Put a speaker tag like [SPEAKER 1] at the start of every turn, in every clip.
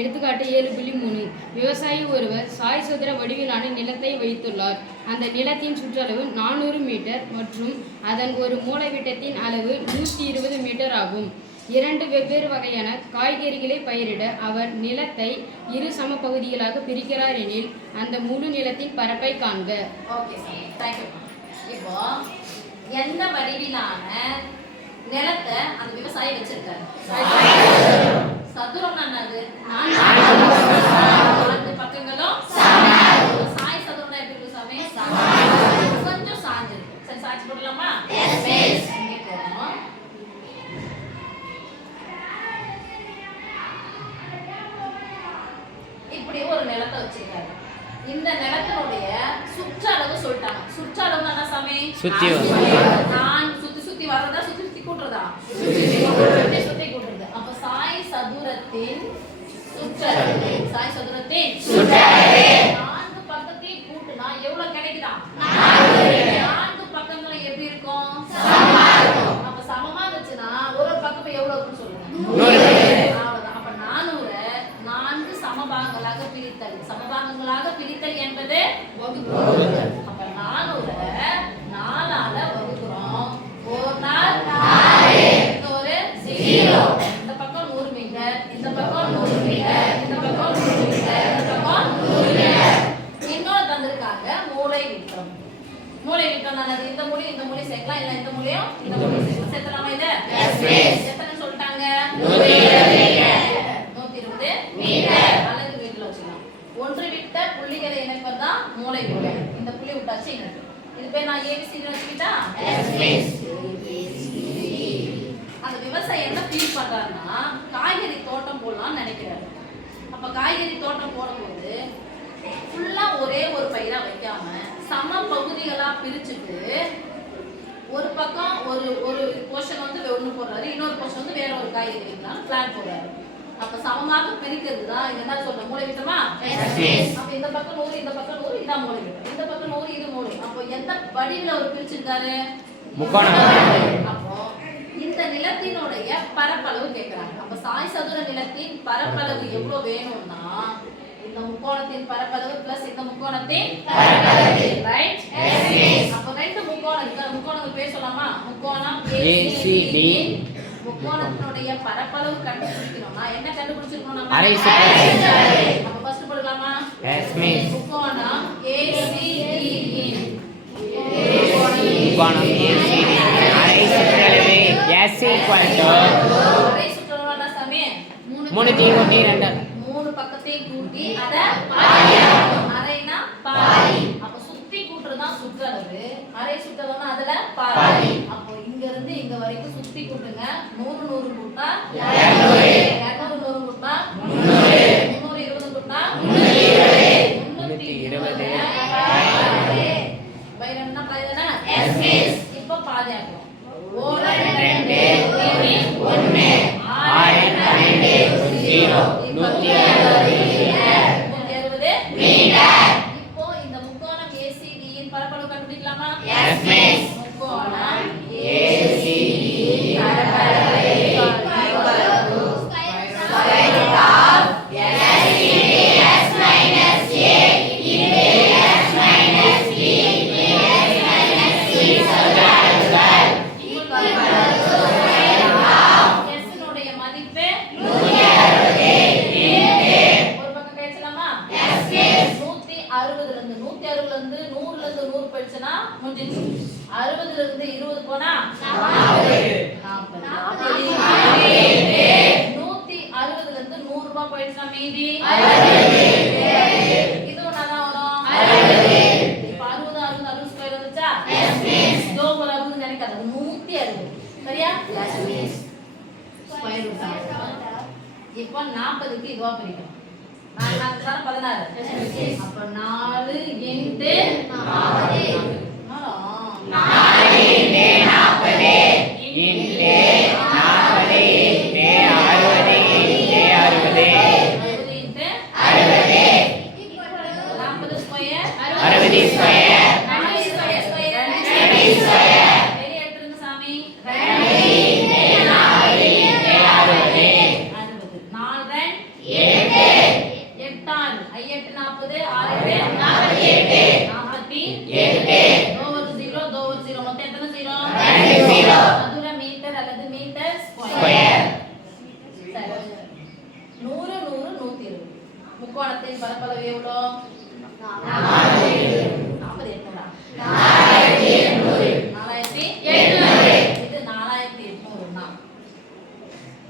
[SPEAKER 1] எடுத்துக்காட்டு ஏழு புள்ளி மூணு. விவசாயி ஒருவர் சாய் சதுர வடிவிலான நிலத்தை வைத்துள்ளார். அந்த நிலத்தின் சுற்றளவு நானூறு மீட்டர் மற்றும் அதன் ஒரு மூலைவிட்டத்தின் அளவு நூற்றி இருபது மீட்டர் ஆகும். இரண்டு வெவ்வேறு வகையான காய்கறிகளை பயிரிட அவர் நிலத்தை இரு சம பகுதிகளாக பிரிக்கிறார் எனில் அந்த முழு நிலத்தின் பரப்பை காண்க.
[SPEAKER 2] ஓகே தேங்க்யூ இப்போ எந்த வடிவிலான நிலத்தை அந்த விவசாயி வச்சிருக்காரு? சதுரம் என்னது? நான்கு பக்கங்களும் சாய் சதுரம்னா எப்படி இருக்கு சாமி? கொஞ்சம் சாஞ்சிருக்கு சரி சாய்ச்சி போடலாமா? இங்கே போடுறோம். இப்படி ஒரு நிலத்தை வச்சிருக்காரு இந்த நிலத்தினுடைய சுற்றளவு சொல்லிட்டாங்க. சுற்றளவு என்ன சாமி?
[SPEAKER 3] சுத்தி
[SPEAKER 2] நான் நான் சுத்தி சுத்தி வர்றதா சுத்தி சுத்தி கூட்டுறதா? சுத்தி சுத்தி கூட்டுறது அப்ப சாய் சதுரத்தின் சுற்றளவு சாய் சதுரத்தின் நான்கு பக்கத்தையும் கூட்டுனா எவ்வளவு கிடைக்குதா நான்கு பக்கங்களும் எப்படி இருக்கும் அப்ப சமமா இருந்துச்சுன்னா ஒரு ஒரு பக்கம் எவ்வளவு இருக்குன்னு சொல்லுங்க அவ்வளவுதான். அப்ப நானூறு நான்கு சமபாகங்களாக பிரித்தல் சமபாகங்களாக பிரித்தல் என்பது அப்ப நானூறு நாலால வகுக்கிறோம் ஒரு நாள் இன்னொரு ஜீரோ இந்த பக்கம் நூறு மீட்டர் இந்த பக்கம் நூறு மீட்டர் இந்த பக்கம் நூறு மீட்டர் இந்த பக்கம் நூறு மீட்டர் இன்னொரு தந்திருக்காங்க மூளை விட்டம் தானே இந்த மூலை இந்த மூலை சேர்க்கலாம் இல்ல இந்த மூலையும் இந்த மூலை சேர்க்கலாம் சேர்த்தலாமா இத? எத்தனை சொல்லிட்டாங்க? நூத்தி இருபது. அழகு வீட்டுல வச்சுக்கலாம். ஒன்று விட்ட புள்ளிகளை இணைப்பது தான் மூளை விட்டம் இந்த புள்ளி விட்டாச்சு இணைப்பு. இது பேர் நான் ஏபிசி வச்சுக்கிட்டா? அந்த விவசாயி என்ன ஃபீல் பண்றாருன்னா காய்கறி தோட்டம் போடலாம்னு நினைக்கிறாரு. அப்ப காய்கறி தோட்டம் போடும்போது ஃபுல்லா ஒரே ஒரு பயிரா வைக்காம சம பகுதிகளா பிரிச்சுட்டு ஒரு பக்கம் ஒரு ஒரு போர்ஷன் வந்து ஒண்ணு போடுறாரு இன்னொரு போர்ஷன் வந்து வேற ஒரு காய்கறி வைக்கலாம் பிளான் போடுறாரு. அப்ப சமமாக பிரிக்கிறது தான் என்ன சொல்ற மூளை விட்டமா அப்ப இந்த பக்கம் நூறு இந்த பக்கம் நூறு இதான் மூளை விட்டம் இந்த பக்கம் நூறு இது மூளை அப்போ எந்த வடிவில் அவர் பிரிச்சிருக்காரு. அப்போ இந்த நிலத்தினுடைய பரப்பளவு கேக்குறாங்க. அப்ப சாய் சதுர நிலத்தின் பரப்பளவு எவ்வளவு வேணும்னா இந்த முக்கோணத்தின் பரப்பளவு பிளஸ் இந்த முக்கோணத்தின் ரைட் அப்ப ரெண்டு முக்கோணம் முக்கோணங்கள் பேர் சொல்லலாமா முக்கோணம்
[SPEAKER 3] ACD.
[SPEAKER 2] முக்கோணத்தினுடைய பரப்பளவு கண்டுபிடிக்கணும்னா என்ன கண்டுபிடிச்சிருக்கணும் நம்ம?
[SPEAKER 3] அரை.
[SPEAKER 2] அப்ப ஃபர்ஸ்ட் போடலாமா. முக்கோணம் ACD
[SPEAKER 3] முக்கோணம் ACD. அரை சுற்றளவு S equal to.
[SPEAKER 2] சாமி?
[SPEAKER 3] முன்னூத்தி இருபத்தி ரெண்டு
[SPEAKER 2] மூணு அத. அரைனா பாதி அப்ப சுத்தி கூட்டுறதுதான் சுற்றளவு. அரை சுற்றளவுனா அதுல பாதி. அப்போ இங்க இருந்து இங்க வரைக்கும் சுத்தி கூட்டுங்க. நூறு நூறு கூட்டா
[SPEAKER 3] இருநூறு.
[SPEAKER 2] நூறு கூட்டா முன்னூறு. இருபது கூட்டா முன்னூத்தி இருபது. இப்போ பாதி ஆகும் ஒண்ணு ஆறு ரெண்டு
[SPEAKER 3] ஜீரோ. நூத்தி
[SPEAKER 2] அறுபதுல இருந்து இருபது போனா. நூத்தி அறுபதுல இருந்து நூறு ரூபாய் போயிடுச்சுன்னா மீதி இது ஒன்னாதான் வரும். இப்ப அறுபது அறுபது அறுபது ஸ்கொயர் வந்துச்சா இதோ ஒரு அறுபது நினைக்காது. நூத்தி அறுபது. சரியா? ஸ்கொயர் ரூட் இப்போ நாற்பதுக்கு இதுவா பிரிக்கணும். நாலு நாலு தானே பதினாறு. அப்ப நாலு இன்ட்டு
[SPEAKER 3] இன்று நாற்பது. எட்டு
[SPEAKER 2] நாற்பது ஸ்கொயர் ஆறு நாற்பத்தி எட்டு நாற்பத்தி எட்டு தோ ஒரு ஜீரோ தோ ஒரு ஜீரோ மொத்தம் எத்தனை ஜீரோ
[SPEAKER 3] ரெண்டு zero.
[SPEAKER 2] சதுர மீட்டர் அல்லது மீட்டர்
[SPEAKER 3] Square.
[SPEAKER 2] ஸ்கொயர் சரி. நூறு நூறு நூத்தி இருபது முக்கோணத்தின் பரப்பளவு எவ்வளோ நாற்பது எட்நூறா நாலாயிரத்தி எட்நூறு இது நாலாயிரத்தி எட்நூறுனா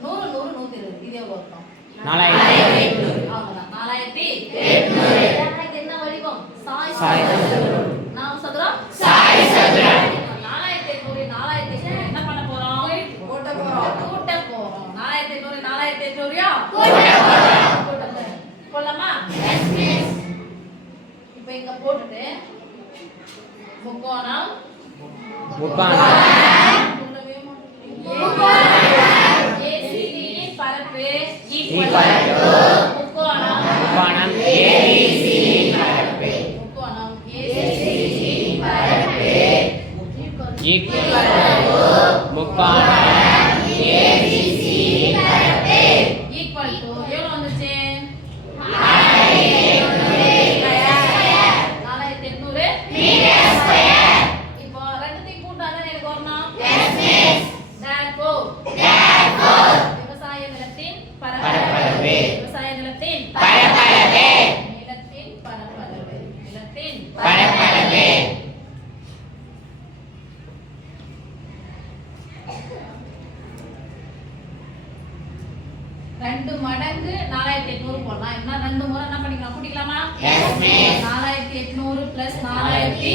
[SPEAKER 2] நூறு நூறு நூத்தி இருபது இது எவ்வளோ இருக்கும்
[SPEAKER 3] நாலாயிரத்தி
[SPEAKER 2] அவ்வளவுதான். நாலாயிரத்தி எட்நூறு. நாலாயிரத்தி என்ன வடிவம்? சாய்
[SPEAKER 3] சாய்
[SPEAKER 2] சதுரம். நாம் சதுரம்? நாலாயிரத்தி எட்நூறு, நாலாயிரத்தி எட்நூறு என்ன பண்ண போறோம்? கூட்ட போறோம். நாலாயிரத்தி எட்நூறு, நாலாயிரத்தி எட்நூறுயா? கூட்ட போறோம். இப்ப இங்க போட்டுட்டு முக்கோணம்
[SPEAKER 3] முக்கோணம்
[SPEAKER 2] பரப்பு முக்கோணம்
[SPEAKER 3] முக்கோணம் ABC ஈக்குவல் முக்கோணம்
[SPEAKER 2] equal to எவ்வளவு வந்துச்சு நாலாயிரத்தி எட்நூறு இப்போ ரெண்டுத்தையும் கூட்டாதான் எனக்கு வரணும் Therefore, விவசாய நிலத்தின் பரப்பளவு
[SPEAKER 3] பரப்பளவு.
[SPEAKER 2] விவசாய நிலத்தின்
[SPEAKER 3] பரப்பளவு
[SPEAKER 2] நிலத்தின் பரப்பளவு நிலத்தின்
[SPEAKER 3] பரப்பளவு
[SPEAKER 2] ரெண்டு மடங்கு நாலாயிரத்தி எட்நூறு போடலாம். என்ன ரெண்டு முறை என்ன பண்ணிக்கலாம்? கூட்டிக்கலாமா. நாலாயிரத்தி எட்நூறு பிளஸ் நாலாயிரத்தி